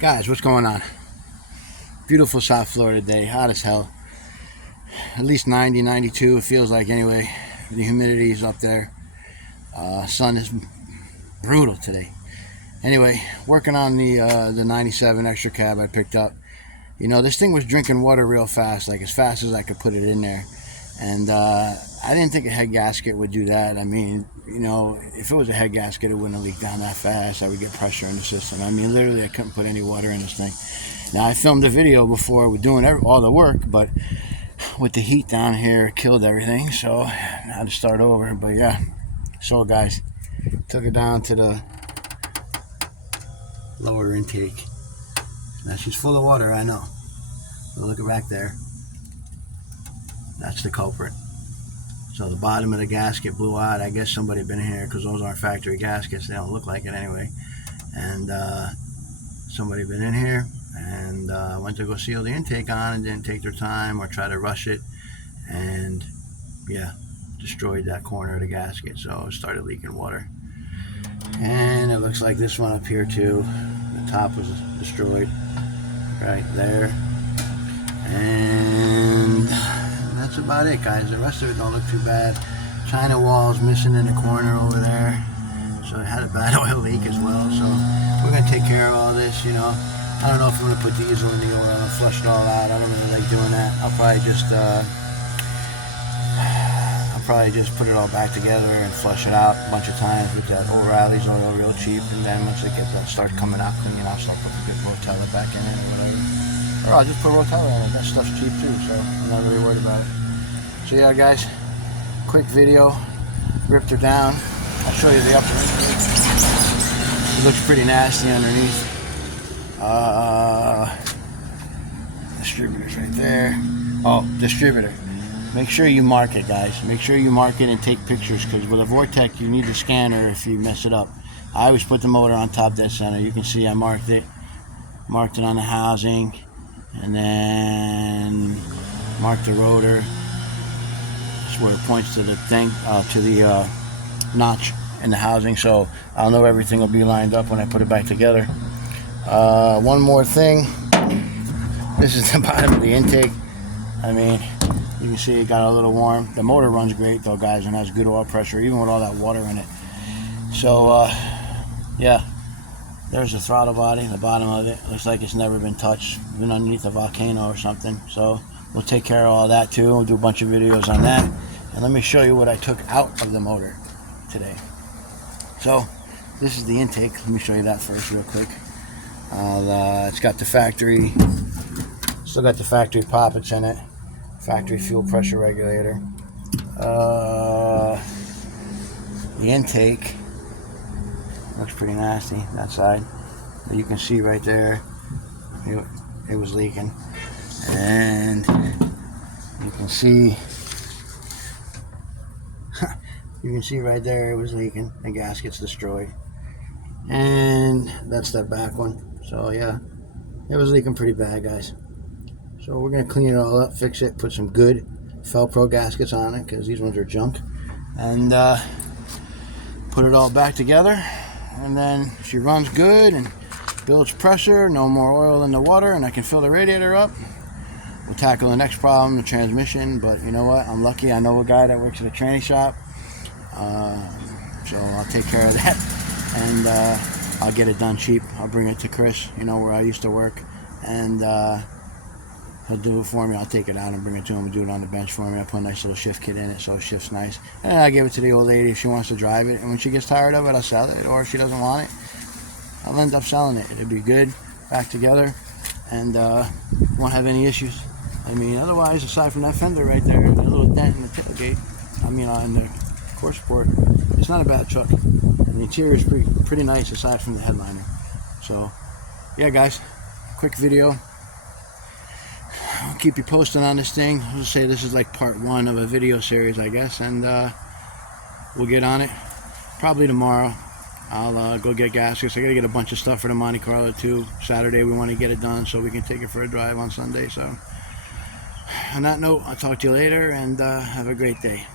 Guys, what's going on? Beautiful South Florida day, hot as hell. At least 90, 92 it feels like anyway. The humidity is up there. Sun is brutal today. Anyway, working on the 97 extra cab I picked up. You know, this thing was drinking water real fast, like as fast as I could put it in there. And I didn't think a head gasket would do that. I mean, you know, if it was a head gasket, it wouldn't have leaked down that fast. I would get pressure in the system. I mean, literally, I couldn't put any water in this thing. Now, I filmed a video before with doing all the work, but with the heat down here, it killed everything. So I had to start over. But yeah, so guys, took it down to the lower intake. Now she's full of water, I know. But look back there. That's the culprit. So the bottom of the gasket blew out. I guess somebody been in here, because those aren't factory gaskets. They don't look like it anyway. And somebody been in here and went to go seal the intake on and didn't take their time or try to rush it. And yeah, destroyed that corner of the gasket. So it started leaking water. And it looks like this one up here too. The top was destroyed right there. And that's about it, guys. The rest of it don't look too bad. China wall's missing in the corner over there, so it had a bad oil leak as well. So we're gonna take care of all this, you know. I don't know if I'm gonna put diesel in the oil and flush it all out. I don't really like doing that. I'll probably just put it all back together and flush it out a bunch of times with that O'Reilly's oil, real cheap. And then once it gets start coming out clean, I'll start putting a good Rotella back in it or whatever. Or I'll just put Rotella in it. That stuff's cheap too, so I'm not really worried about it. So yeah, guys, quick video. Ripped her down. I'll show you the upper intake. It looks pretty nasty underneath. Distributor's right there. Oh, distributor. Make sure you mark it, guys. Make sure you mark it and take pictures, because with a Vortec, you need the scanner if you mess it up. I always put the motor on top dead center. You can see I marked it on the housing, and then marked the rotor. That's where it points to the thing, to the notch in the housing, so I'll know everything will be lined up when I put it back together. One more thing. This is the bottom of the intake. I mean, you can see it got a little warm. The motor runs great though, guys, and has good oil pressure, even with all that water in it. So, yeah, there's the throttle body, the bottom of it. Looks like it's never been touched, been underneath a volcano or something. So we'll take care of all that too. We'll do a bunch of videos on that. And let me show you what I took out of the motor today. So this is the intake. Let me show you that first real quick. It's got the factory, still got the factory poppets in it. Factory fuel pressure regulator. The intake looks pretty nasty, that side. But you can see right there, it was leaking. And you can see right there it was leaking. The gasket's destroyed. And that's that back one. So yeah, it was leaking pretty bad, guys. So we're gonna clean it all up, fix it, put some good Felpro gaskets on it, because these ones are junk, and put it all back together. And then she runs good and builds pressure, no more oil in the water, and I can fill the radiator up. We'll tackle the next problem, the transmission. But you know what? I'm lucky. I know a guy that works at a tranny shop, so I'll take care of that, and I'll get it done cheap. I'll bring it to Chris, you know, where I used to work, and he'll do it for me. I'll take it out and bring it to him and do it on the bench for me. I put a nice little shift kit in it, so it shifts nice. And I give it to the old lady if she wants to drive it. And when she gets tired of it, I'll sell it. Or if she doesn't want it, I'll end up selling it. It'll be good, back together, and won't have any issues. I mean, otherwise, aside from that fender right there, the little dent in the tailgate, I mean, on the core support, it's not a bad truck. And the interior is pretty nice aside from the headliner. So, yeah, guys, quick video. I'll keep you posted on this thing. I'll just say this is like part one of a video series, I guess, and we'll get on it probably tomorrow. I'll go get gaskets. I gotta get a bunch of stuff for the Monte Carlo too. Saturday we want to get it done so we can take it for a drive on Sunday. So on that note, I'll talk to you later, and have a great day.